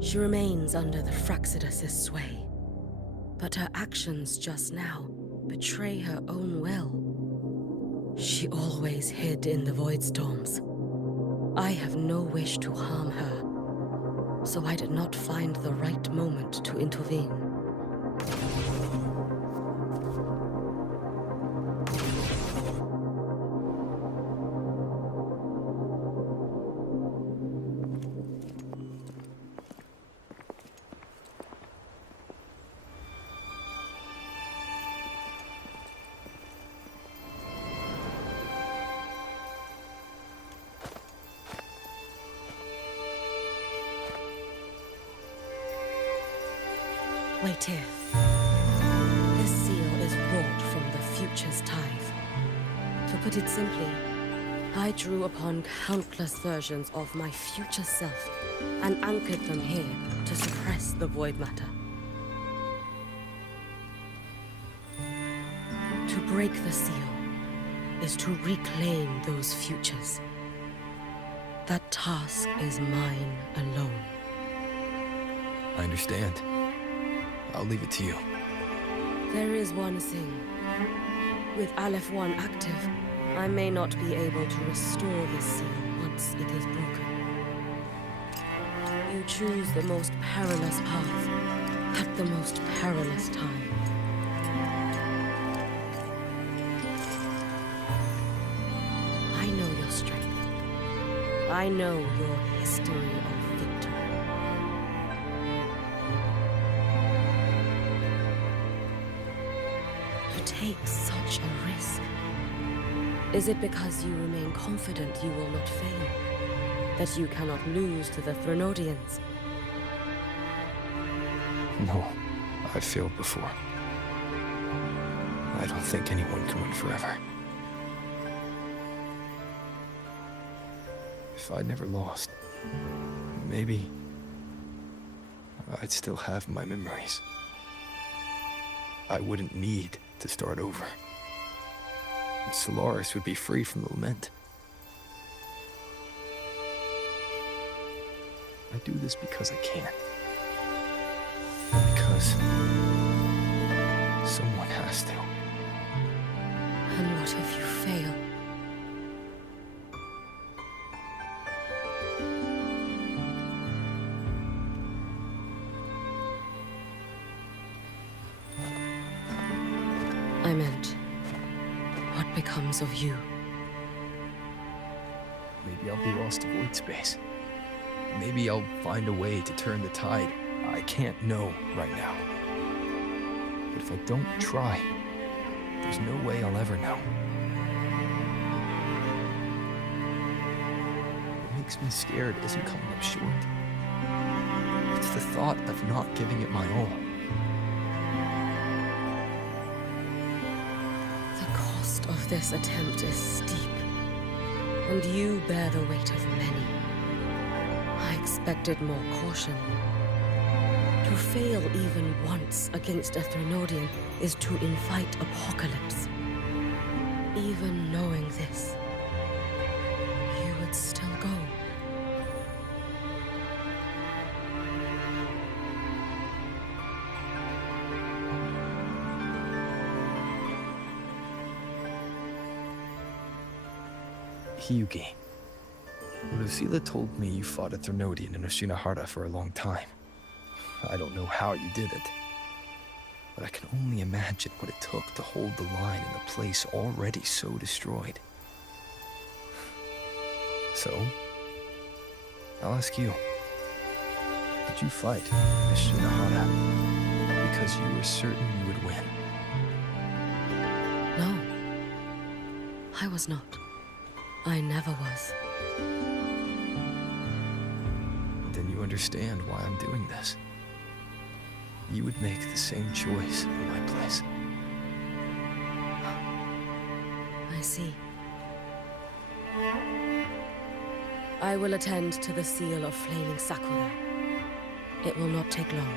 She remains under the Fraxidus' sway, but her actions just now betray her own will. She always hid in the void storms. I have no wish to harm her, so I did not find the right moment to intervene. Wait here. This seal is wrought from the future's tithe. To put it simply, I drew upon countless versions of my future self and anchored them here to suppress the void matter. To break the seal is to reclaim those futures. That task is mine alone. I understand. I'll leave it to you. There is one thing. With ALEPH 1 active, I may not be able to restore this seal once it is broken. You choose the most perilous path at the most perilous time. I know your strength. I know your history of victory. Take such a risk? Is it because you remain confident you will not fail? That you cannot lose to the Threnodians? No, I've failed before. I don't think anyone can win forever. If I'd never lost, maybe I'd still have my memories. I wouldn't need to start over. Solaris would be free from the lament. I do this because I can. Because someone has to. And what if you fail? I meant, what becomes of you? Maybe I'll be lost to void space. Maybe I'll find a way to turn the tide. I can't know right now. But if I don't try, there's no way I'll ever know. What makes me scared isn't coming up short. It's the thought of not giving it my all. Of this attempt is steep, and you bear the weight of many. I expected more caution. To fail even once against a Threnodian is to invite apocalypse. Even knowing this, you would still go. Hyugi. Lucilla told me you fought a Threnodian in Oshinohara for a long time. I don't know how you did it, but I can only imagine what it took to hold the line in a place already so destroyed. So, I'll ask you, did you fight Oshinohara because you were certain you would win? No, I was not. I never was. Then you understand why I'm doing this. You would make the same choice in my place. I see. I will attend to the seal of Flaming Sakura. It will not take long.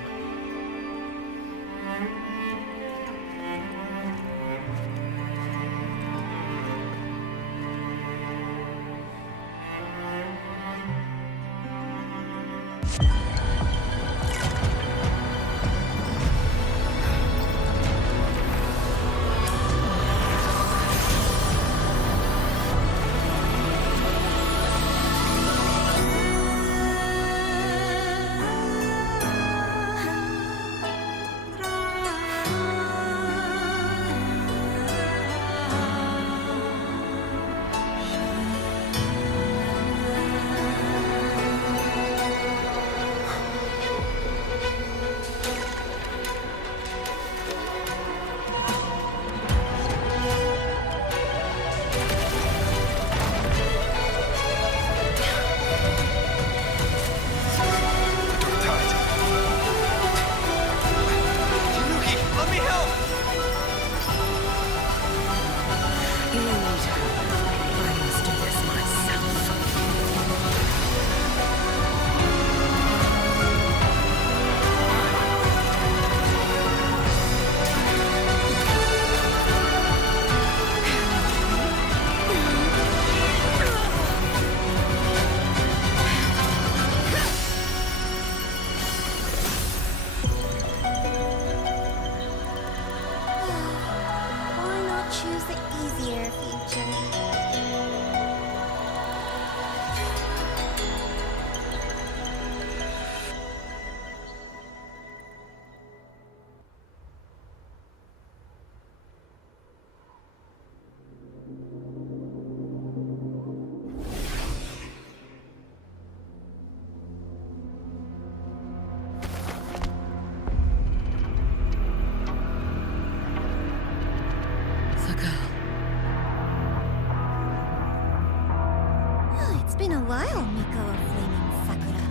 while, Miko of Flaming Sakura.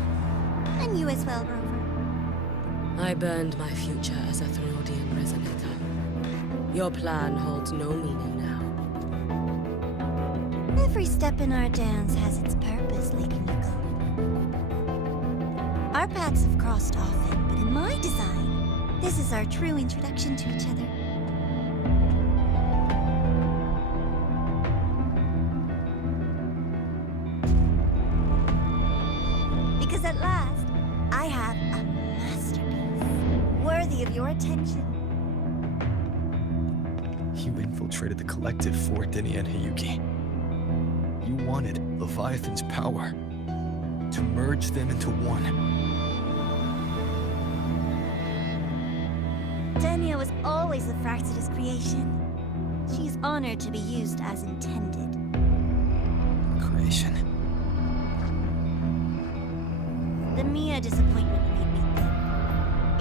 And you as well, Rover. I burned my future as a Therodian resonator. Your plan holds no meaning now. Every step in our dance has its purpose, Lady Miko. Our paths have crossed often, but in my design, this is our true introduction to each other. Because at last, I have a masterpiece worthy of your attention. You infiltrated the collective for DENIA and Hiyuki. You wanted Leviathan's power to merge them into one. DENIA was always the Fraxidus creation. She is honored to be used as intended. Creation. The Mia disappointment made me think.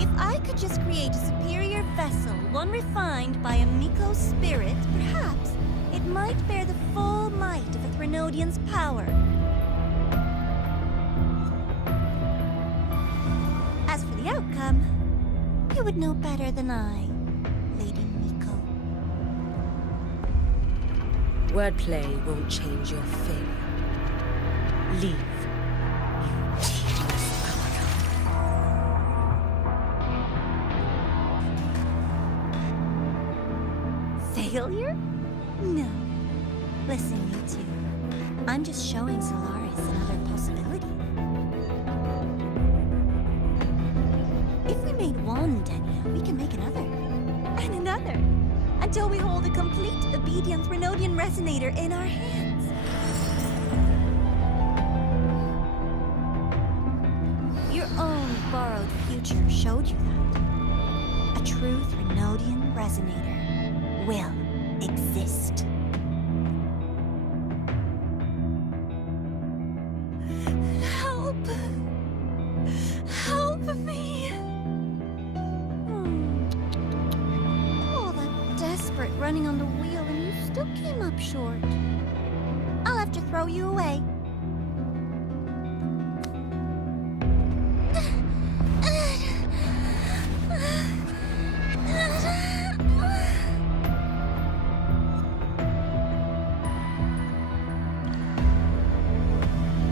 If I could just create a superior vessel, one refined by a Miko spirit, perhaps it might bear the full might of a Threnodian's power. As for the outcome, you would know better than I, Lady Miko. Wordplay won't change your fate. Leave, you tedious avatar. Failure? No. Listen, you two. I'm just showing Solaris another possibility. If we made one DENIA, we can make another. And another. Until we hold a complete obedient Threnodian resonator in our hands. Your own borrowed future showed you that. A true Threnodian resonator will exist. Help! Help me! All that desperate running on the wheel and you still came up short. I'll have to throw you away.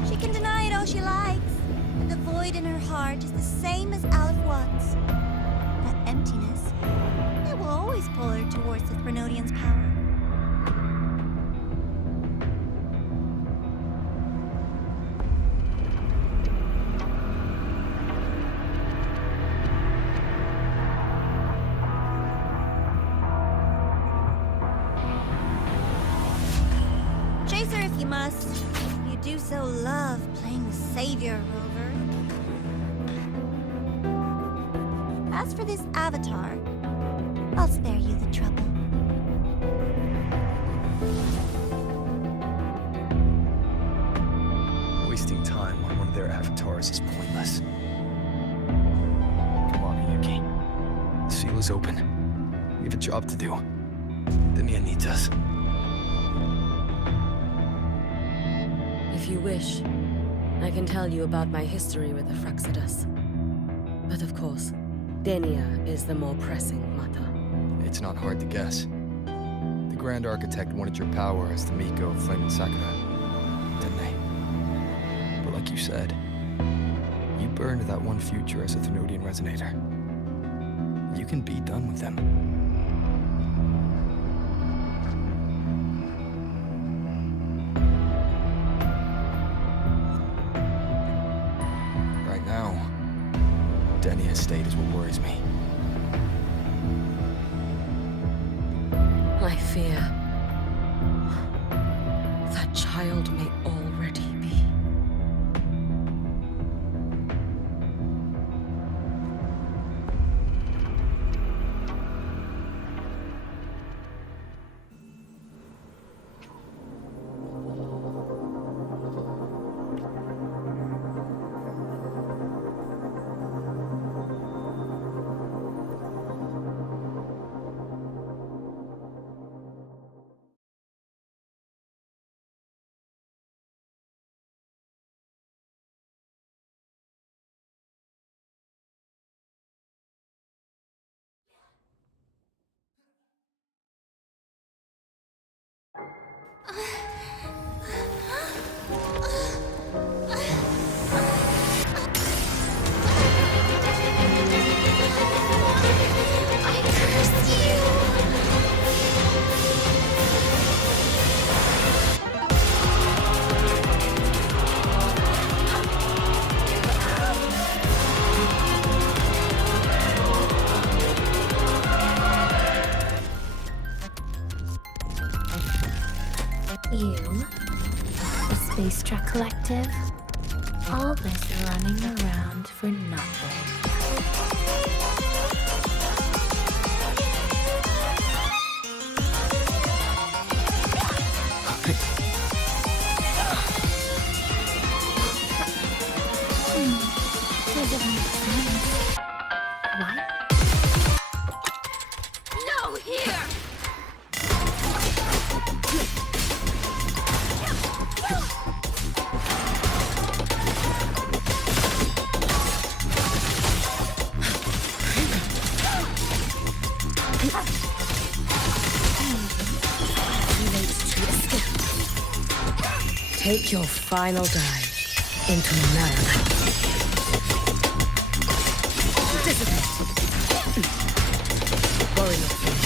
She can deny it all she likes, but the void in her heart is the same as ALEPH was. That emptiness, it will always pull her towards the Threnodian's power. Chase her if you must. You do so love playing the savior, Rover. As for this avatar, I'll spare you the trouble. Wasting time on one of their avatars is pointless. Come on, Hiyuki. The seal is open. We have a job to do. DENIA needs us. If you wish, I can tell you about my history with the Fraxidus. But of course, DENIA is the more pressing matter. It's not hard to guess. The Grand Architect wanted your power as the Miko of Flaming Sakura, didn't they? But like you said, you burned that one future as a Therodian resonator. You can be done with them. Right now, DENIA's state is what worries me. I fear that child may already I curse you! You, the Space Truck Collective, all this running around for nothing. Does it make sense? What? No, here! Take your final dive into Maryland. Dissipate. Worry not for me.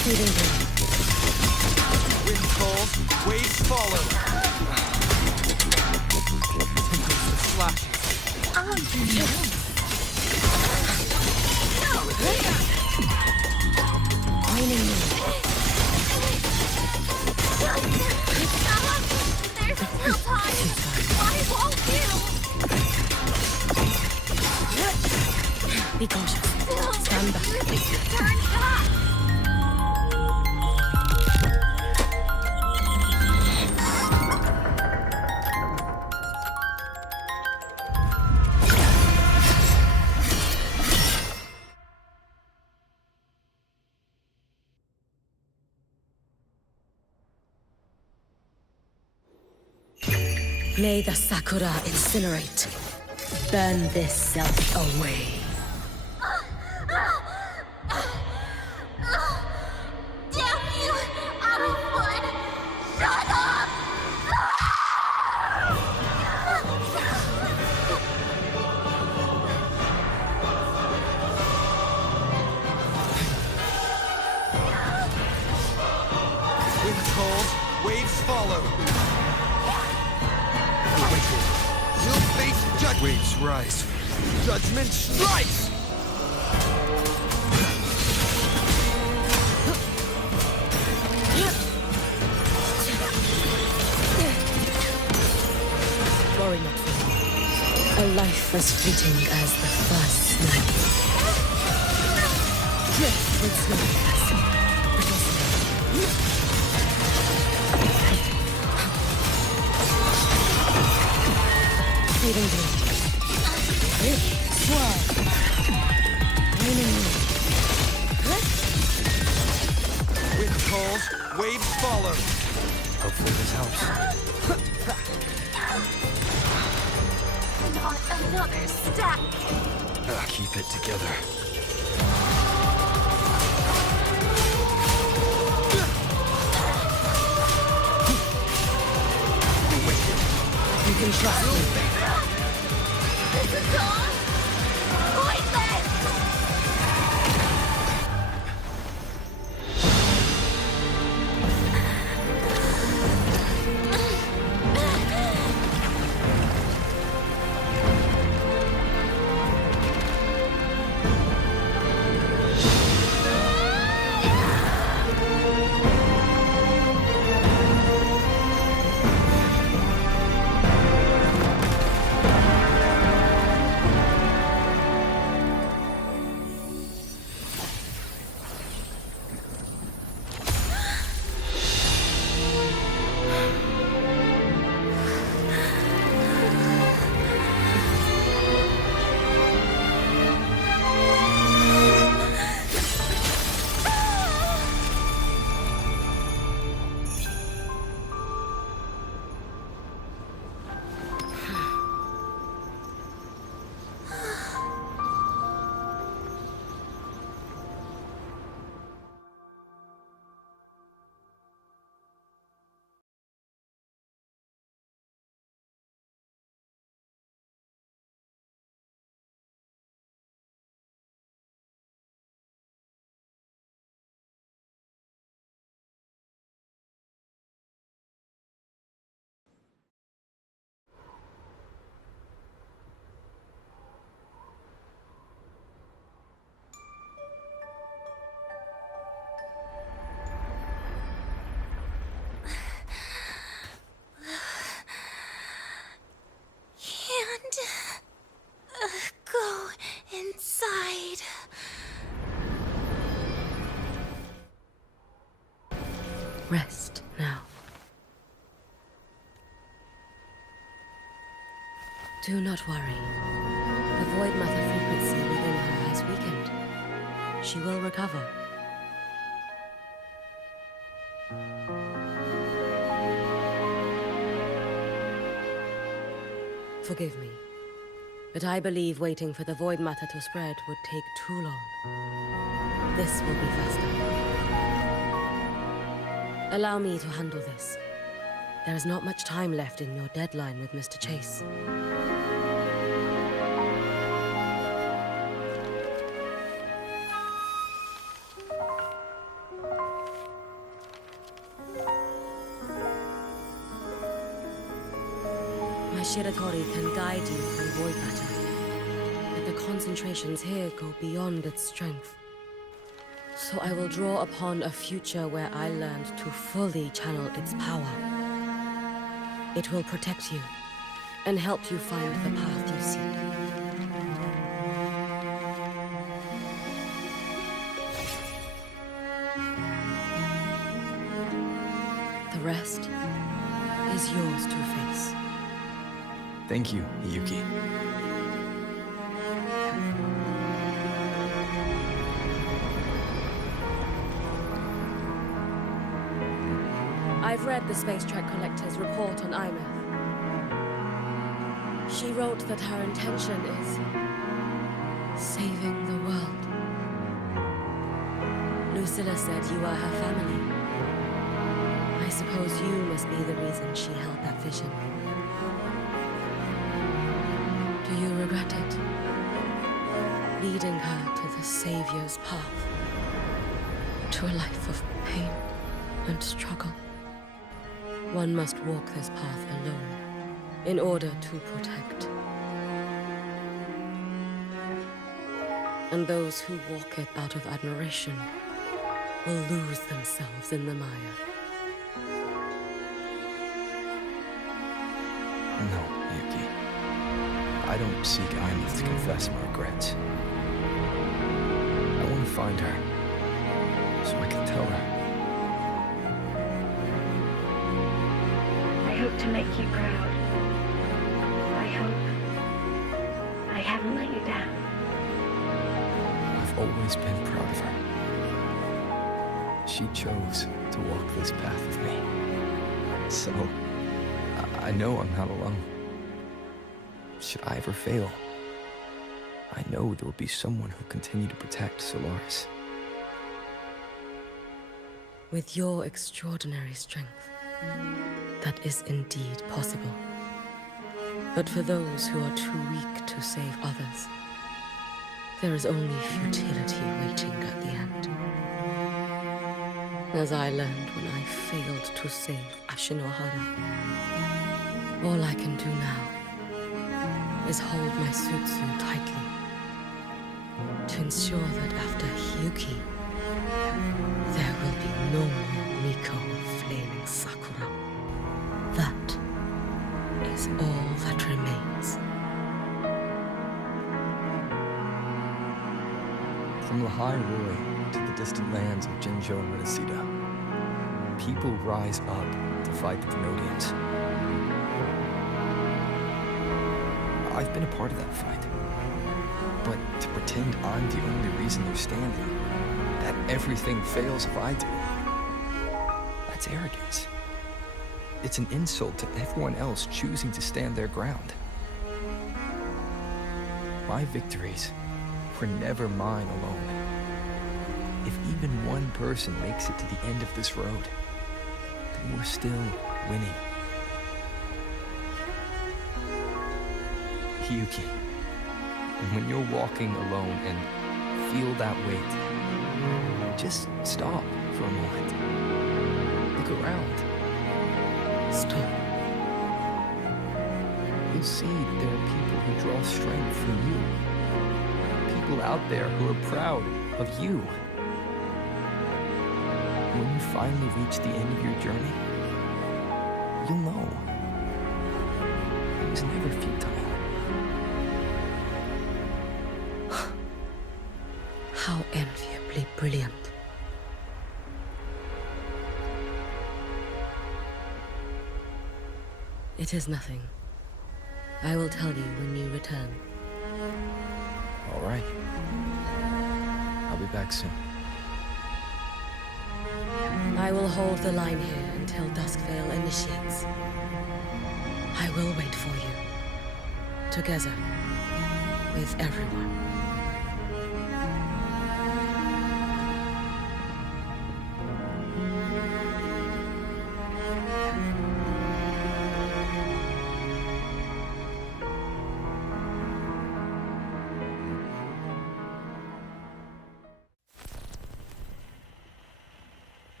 Feeding him. Wind calls, waves follow. Tinkles and slashes. Oh, no. Mining me. There's still time! Why won't you? Be cautious. Stand back. Turn back! May the Sakura incinerate. Burn this self away. Damn you! Out of blood! Shut up! Wind calls, waves follow. You'll face judgment. Waves rise. Judgment strikes! Worry not for me. A life as fleeting as the first snap. Drift with snowflakes. Brittle snow. Fading blue. Swirl. Raining wind. Wind calls, waves follow. Hopefully this helps. Not another stack! Keep it together. You can trust me. This is all pointless! Rest now. Do not worry. The void matter frequency within her has weakened. She will recover. Forgive me, but I believe waiting for the void matter to spread would take too long. This will be faster. Allow me to handle this. There is not much time left in your deadline with Mr. Chase. My Shiratori can guide you through void matter, but the concentrations here go beyond its strength. So I will draw upon a future where I learned to fully channel its power. It will protect you and help you find the path you seek. The rest is yours to face. Thank you, Yuki. I've read the Space Track Collector's report on IMEF. She wrote that her intention is saving the world. Lucilla said you are her family. I suppose you must be the reason she held that vision. Do you regret it? Leading her to the Savior's path, to a life of pain and struggle. One must walk this path alone in order to protect. And those who walk it out of admiration will lose themselves in the mire. No, Yuki. I don't seek Ines to confess my regrets. I want to find her, so I can tell her. I hope to make you proud. I hope I haven't let you down. I've always been proud of her. She chose to walk this path with me. So, I know I'm not alone. Should I ever fail, I know there will be someone who'll continue to protect Solaris. With your extraordinary strength, that is indeed possible. But for those who are too weak to save others, there is only futility waiting at the end. As I learned when I failed to save Ashinohara, all I can do now is hold my Sutsu tightly to ensure that after Hyuki, there will be no more Miko flaming Sakura. That is all that remains. From Lahai Roi to the distant lands of Jinzhou and Renesita, people rise up to fight the Denodians. I've been a part of that fight. But to pretend I'm the only reason they're standing, that everything fails if I do, that's arrogance. It's an insult to everyone else choosing to stand their ground. My victories were never mine alone. If even one person makes it to the end of this road, then we're still winning. Yuki, and when you're walking alone and feel that weight, just stop for a moment. Look around. Stop. You'll see that there are people who draw strength from you. People out there who are proud of you. When you finally reach the end of your journey, you'll know it was never futile. How enviably brilliant. It is nothing. I will tell you when you return. All right. I'll be back soon. I will hold the line here until Duskvale initiates. I will wait for you. Together. With everyone.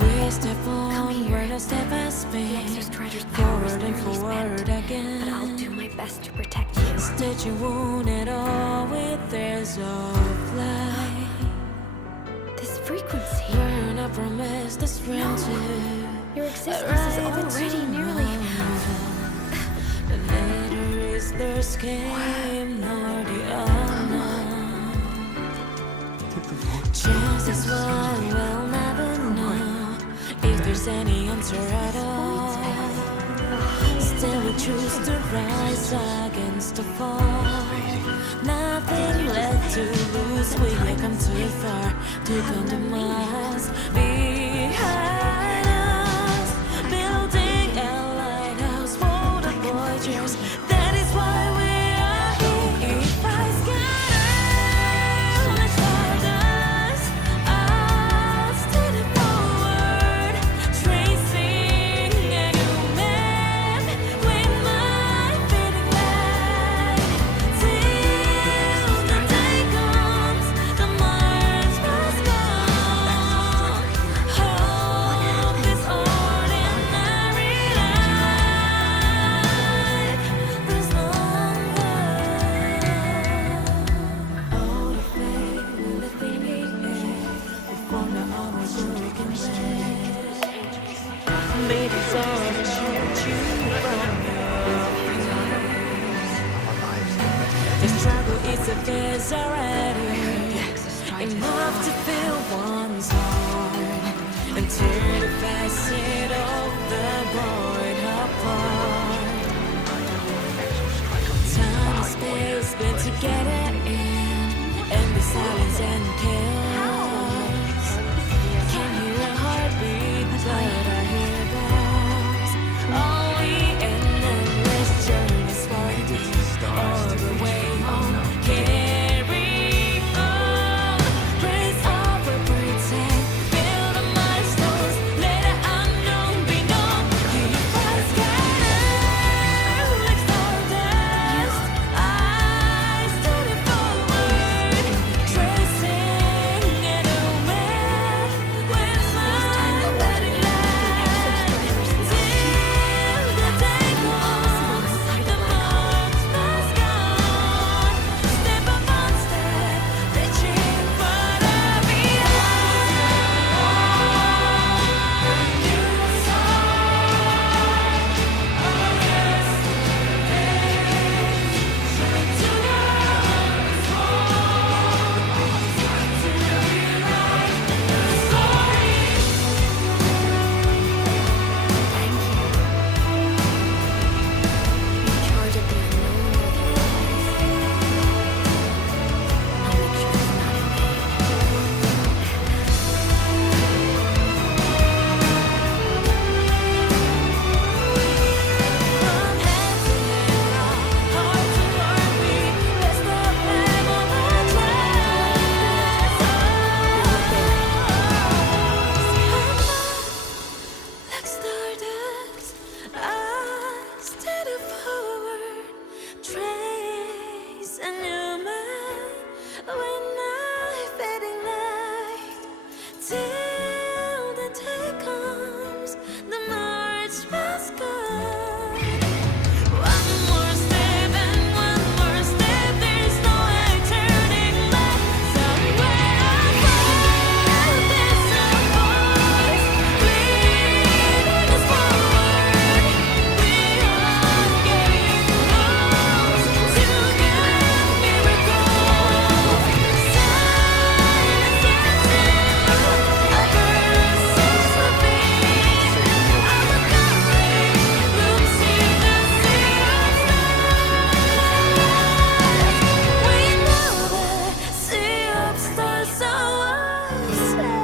We step on, we're a step and spin. Forward and forward again. But I'll do my best to protect you. Stitch you wounded all with theirs of light. This frequency. Burn, I promise the sprint. Your existence is already nearly. The later is their scheme, nor the unknown. Chances one will never know if there's any answer at all. Still we choose to rise against the fall. Nothing left to lose. We have come too far to compromise. Behind us, building a lighthouse for the voyagers. That is why we are here. If I scatter, let's start us. I'll steady forward, tracing a new map with my fading light. Till the day comes, the Mars was gone. Hope is ordinary life. There's no all the faith in the thing we form the armor so we can rest. Maybe sorry to shoot you from your the struggle is a phase already. Enough to feel one's heart and tear the facet of the void apart. Time and space blend together in the silence and chaos. Can't hear a heartbeat, but I hear bombs. All the endless journeys for all the way home. Carry on, raise over, pretend, build the milestones, let the unknown be known. If I scatter like stardust, I steady forward, tracing till the day comes, the more it smells good. One more step and one more step, there's no way turning back. Somewhere above, there's a voice leading us forward. We are getting close to get miracles. Silence dancing, a verse is repeating. Our calling looks in the sea of stars. We know the sea of stars, so I say.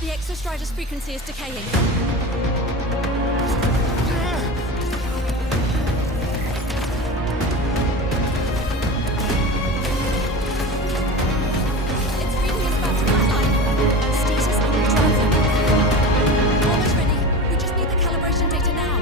The exostrider's frequency is decaying. It's reading us back to flatline. Status on transit. Almost ready. We just need the calibration data now.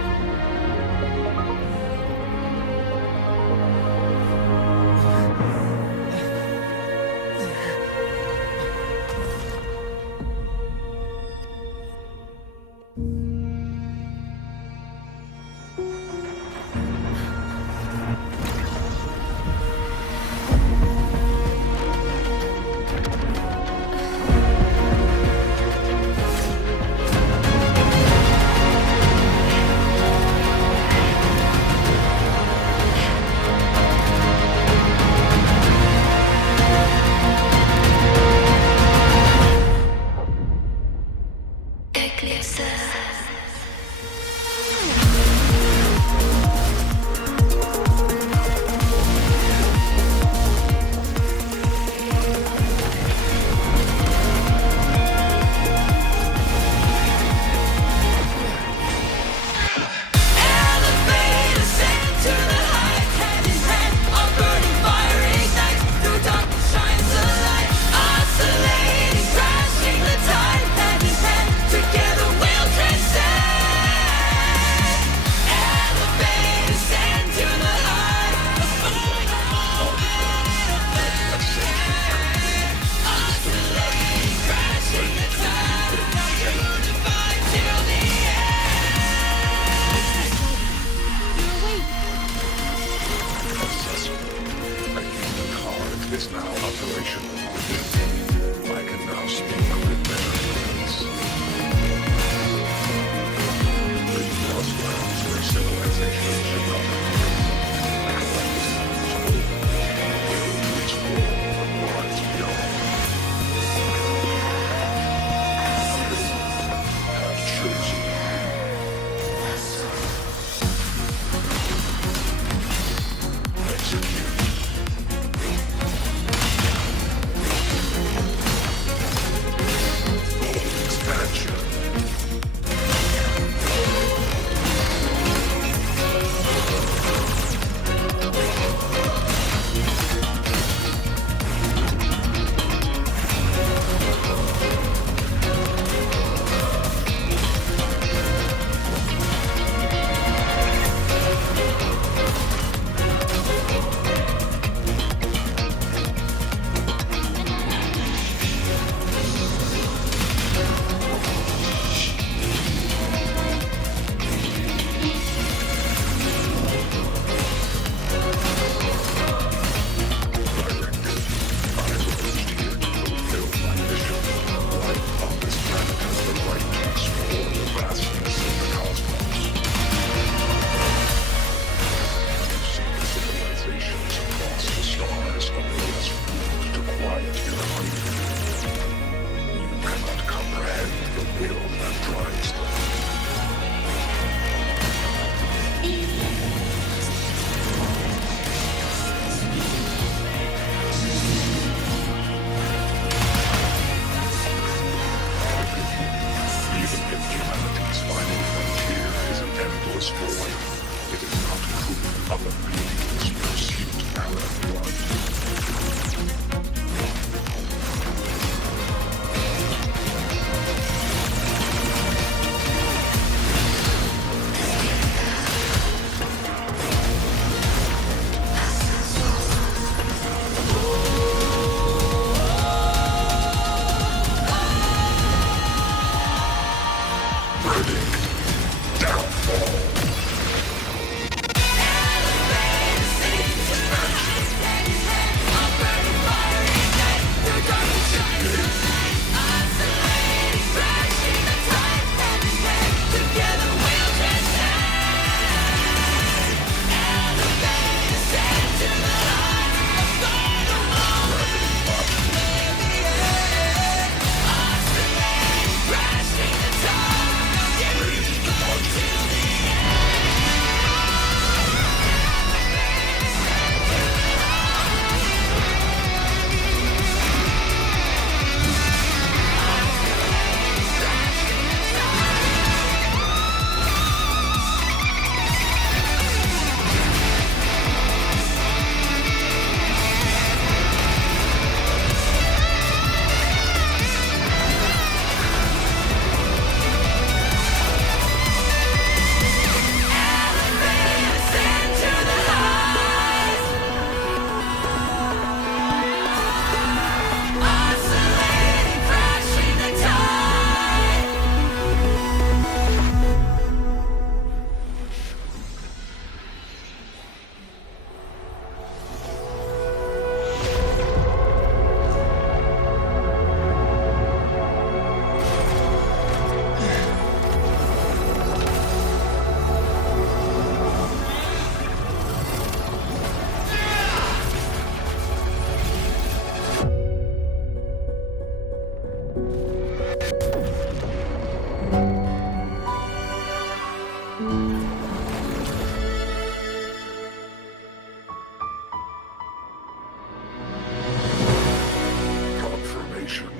Confirmation.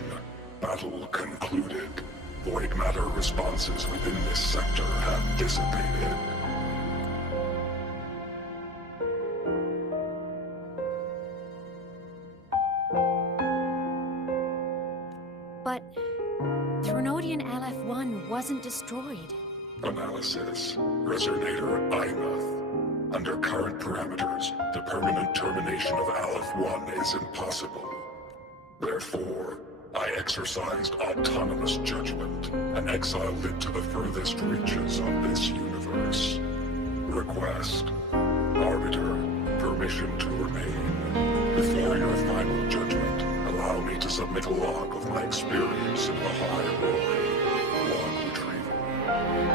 Battle concluded. Void matter responses within this sector have dissipated. But Threnodian ALEPH-1 wasn't destroyed. Analysis. Resonator IMUth. Under current parameters, the permanent termination of ALEPH-1 is impossible. Therefore, I exercised autonomous judgment and exiled it to the furthest reaches of this universe. Request. Arbiter, permission to remain. Before your final judgment, allow me to submit a log of my experience in the high road. Log retrieval.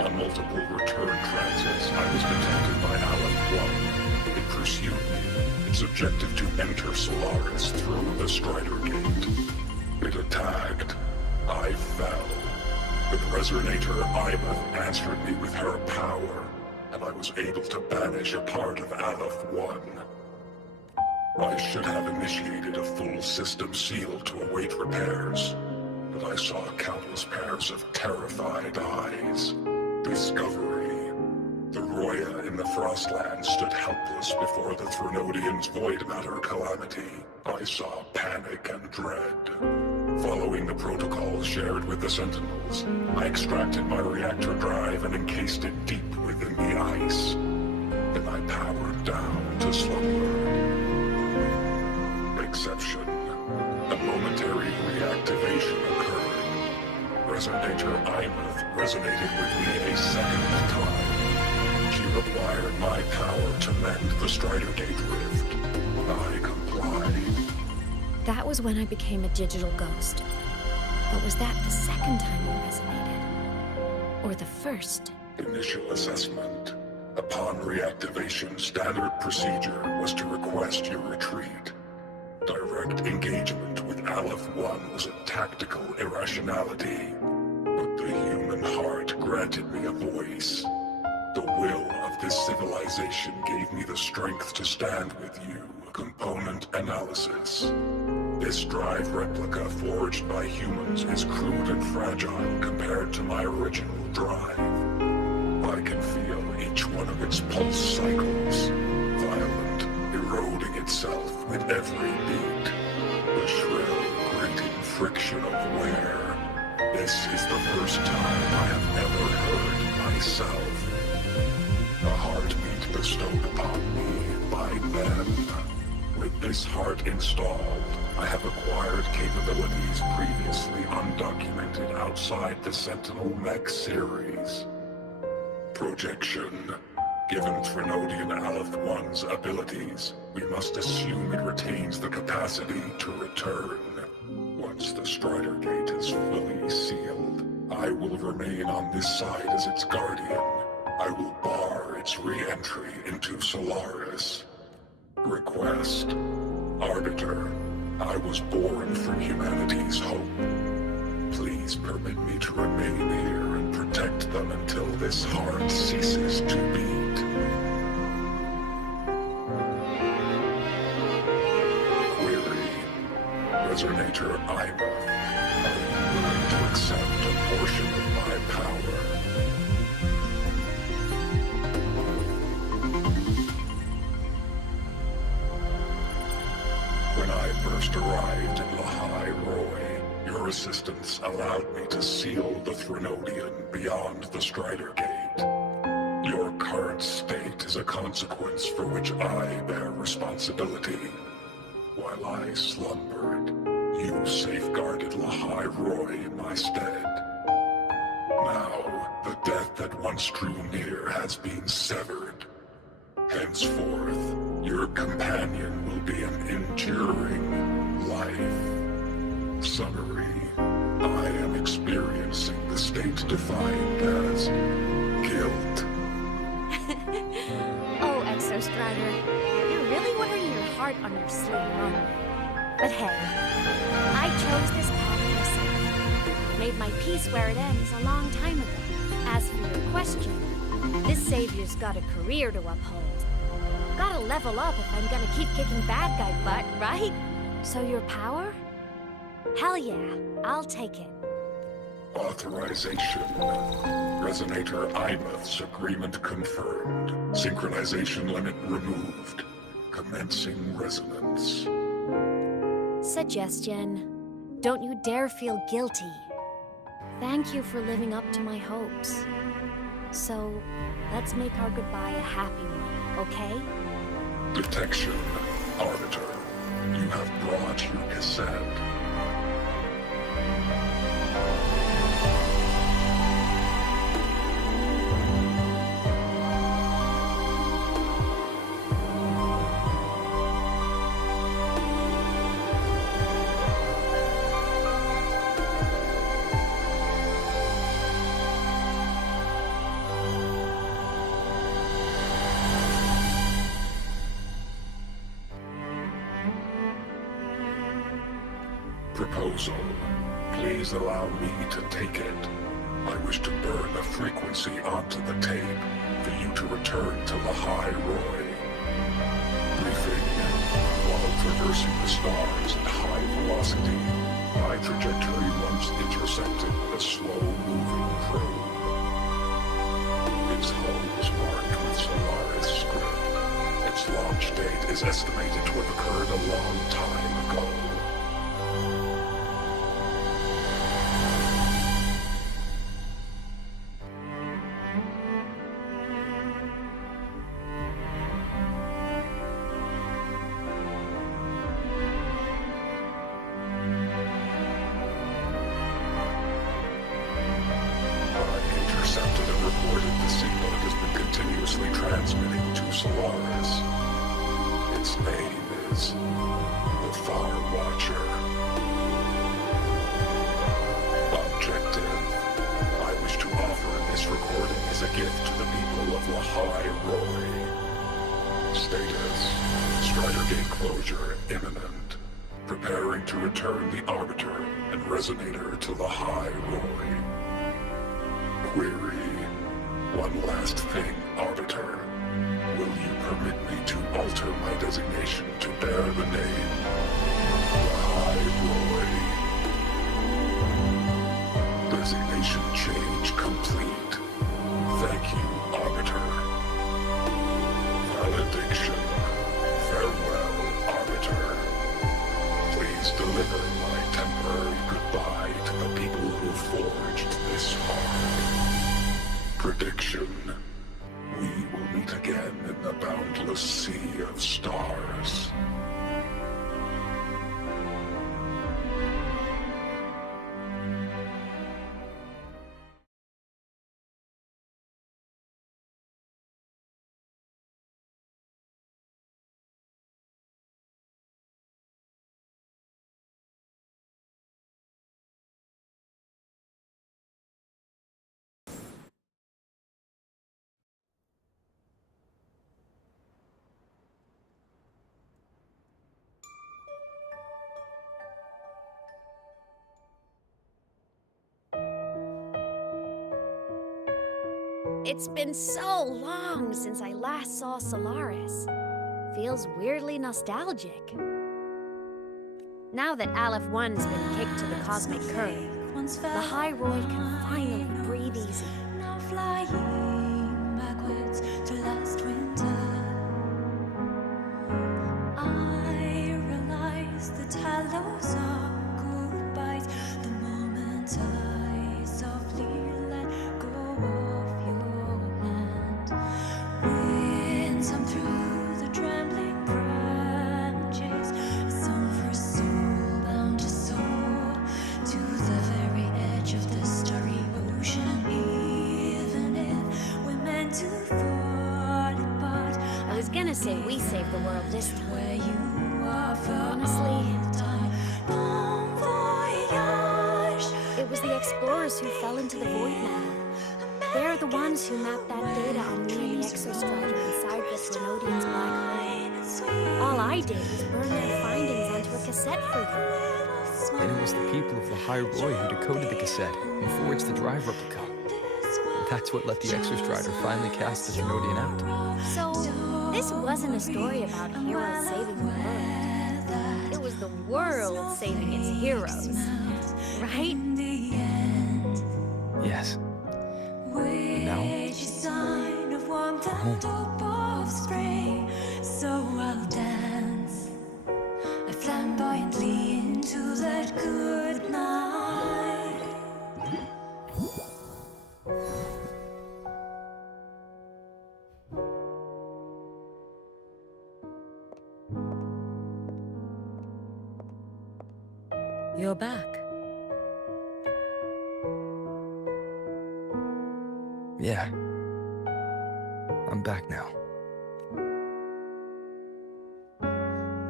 On multiple return transits, I was detected by ALEPH-1. It pursued me. Its objective to enter Solaris through the Strider Gate. It attacked. I fell. But Resonator IMUth answered me with her power, and I was able to banish a part of ALEPH-1. I should have initiated a full system seal to await repairs, but I saw countless pairs of terrified eyes. Discovery. The Roya in the Frostland stood helpless before the Threnodians' void matter calamity. I saw panic and dread. Following the protocols shared with the Sentinels, I extracted my reactor drive and encased it deep within the ice. Then I powered down to slumber. Exception. A momentary reactivation occurred. Resonator IMUth resonated with me a second time. She required my power to mend the Strider Gate rift. I complied. That was when I became a digital ghost. But was that the second time you resonated? Or the first? Initial assessment. Upon reactivation, standard procedure was to request your retreat. Direct engagement with ALEPH-1 was a tactical irrationality. But the human heart granted me a voice. The will of this civilization gave me the strength to stand with you. Component analysis. This drive replica forged by humans is crude and fragile compared to my original drive. I can feel each one of its pulse cycles, violent, eroding itself with every beat. The shrill, grating friction of wear. This is the first time I have ever heard myself. A heartbeat bestowed upon me by them. With this heart installed, I have acquired capabilities previously undocumented outside the Sentinel Mech series. Projection. Given Threnodian ALEPH-1's abilities, we must assume it retains the capacity to return. Once the Strider Gate is fully sealed, I will remain on this side as its guardian. I will bar its re-entry into Solaris. Request. Arbiter, I was born from humanity's hope. Please permit me to remain here and protect them until this heart ceases to beat. Query. Resonator IMUth, are you willing to accept a portion of my power? When I first arrived in Lahai Roy, your assistance allowed me to seal the Threnodian beyond the Strider Gate. Your current state is a consequence for which I bear responsibility. While I slumbered, you safeguarded Lahai Roy in my stead. Now, the death that once drew near has been severed. Henceforth, your companion will be an enduring life. Summary. I am experiencing the state defined as guilt. Oh, Exostrider, you're really wearing your heart on your sleeve, aren't you? But hey, I chose this path myself. made my peace where it ends a long time ago. As for your question, this savior's got a career to uphold. Gotta level up if I'm gonna keep kicking bad guy butt, right? So your power? Hell yeah, I'll take it. Authorization. Resonator ALEPH's agreement confirmed. Synchronization limit removed. Commencing resonance. Suggestion. Don't you dare feel guilty. Thank you for living up to my hopes. So, let's make our goodbye a happy one, okay? Detection. Arbiter. You have brought your cassette. Proposal. Please allow me to take it. I wish to burn the frequency onto the tape for you to return to the High Roy. Briefing. While traversing the stars at high velocity, my trajectory once intersected a slow-moving probe. Its hull was marked with Solaris script. Its launch date is estimated to have occurred a long time ago. Intercepted and reported the signal it has been continuously transmitting to Solaris. Its name is the Far Watcher. Objective. I wish to offer this recording as a gift to the people of the High Roy. Status. Strider Gate closure imminent. Preparing to return the Arbiter and Resonator to the High Roy. Query. One last thing, Arbiter. Will you permit me to alter my designation to bear the name High Roy? Designation change complete. Thank you, Arbiter. Valediction. Farewell, Arbiter. Please deliver my temporary goodbye to the people who forged this heart. Prediction. We will meet again in the boundless sea of stars. It's been so long since I last saw Solaris. Feels weirdly nostalgic. Now that ALEPH 1's been kicked to the cosmic curb, the High Roy can finally breathe easy. Now flying backwards to last winter, I realize the talos are goodbyes. The moment I softly let go of your hand, winds hum through the trembling branches, a song for a soul bound to soar to the very edge of the starry ocean. Even if we're meant to fall apart, I was gonna say we saved the world this time. where you are for Honestly, all time. Bon voyage. it was the explorers who fell into the void now. They're the ones who mapped that data on me and the exostrider inside the Trinodian's black hole. All I did was burn their findings onto a cassette for you. And it was the people of the High Roy who decoded the cassette and forged the drive replica. That's what let the Exostrider finally cast the Thermodian out. So, this wasn't a story about heroes saving the world. It was the world saving its heroes, right? Yes. Now, we're home. So I'll dance flamboyantly into that good night. You're back. Yeah. I'm back now.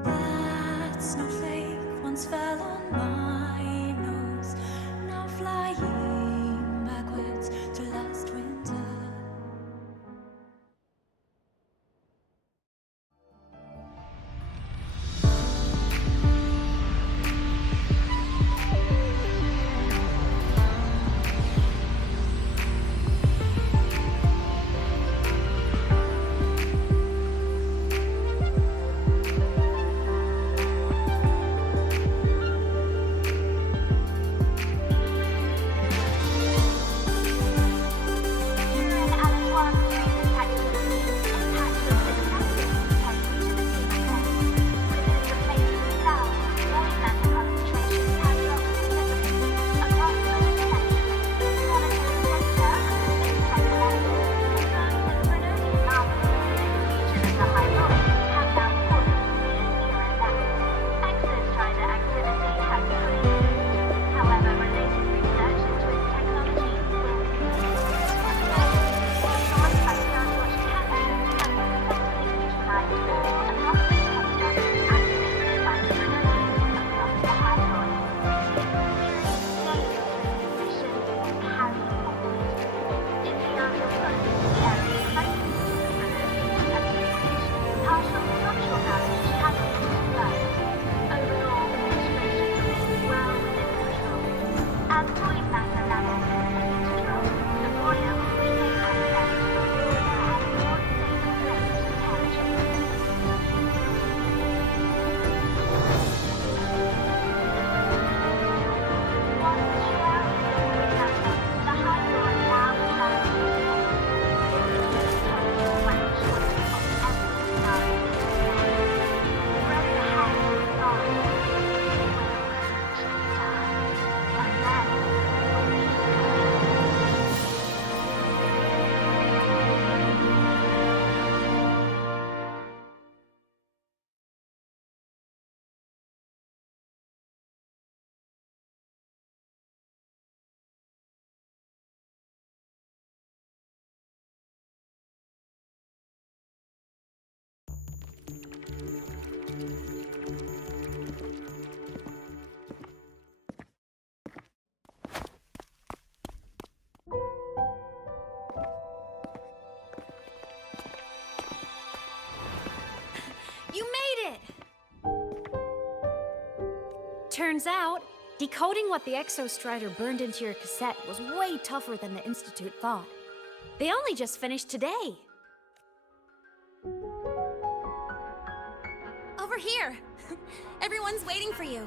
That snowflake once fell on my nose, now flying backwards to last winter. You made it! Turns out, decoding what the Exostrider burned into your cassette was way tougher than the Institute thought. They only just finished today. Over here! Everyone's waiting for you.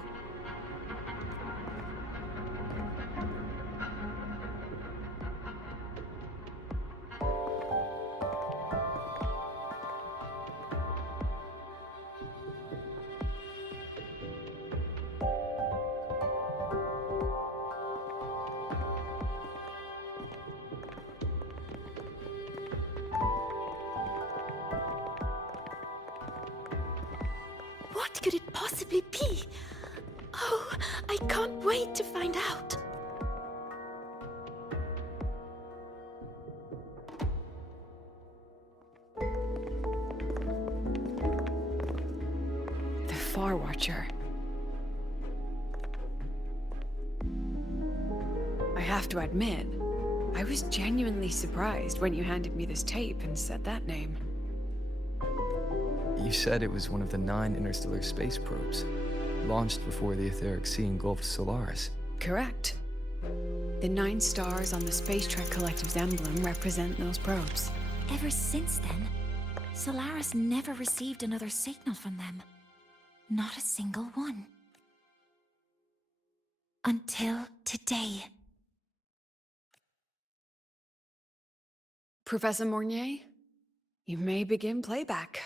What could it possibly be? Oh, I can't wait to find out. The Far Watcher. I have to admit, I was genuinely surprised when you handed me this tape and said that name. You said it was one of the 9 interstellar space probes. launched before the etheric sea engulfed Solaris. Correct. The 9 stars on the Space Trek Collective's emblem represent those probes. Ever since then, Solaris never received another signal from them. Not a single one. Until today. Professor Mornier, you may begin playback.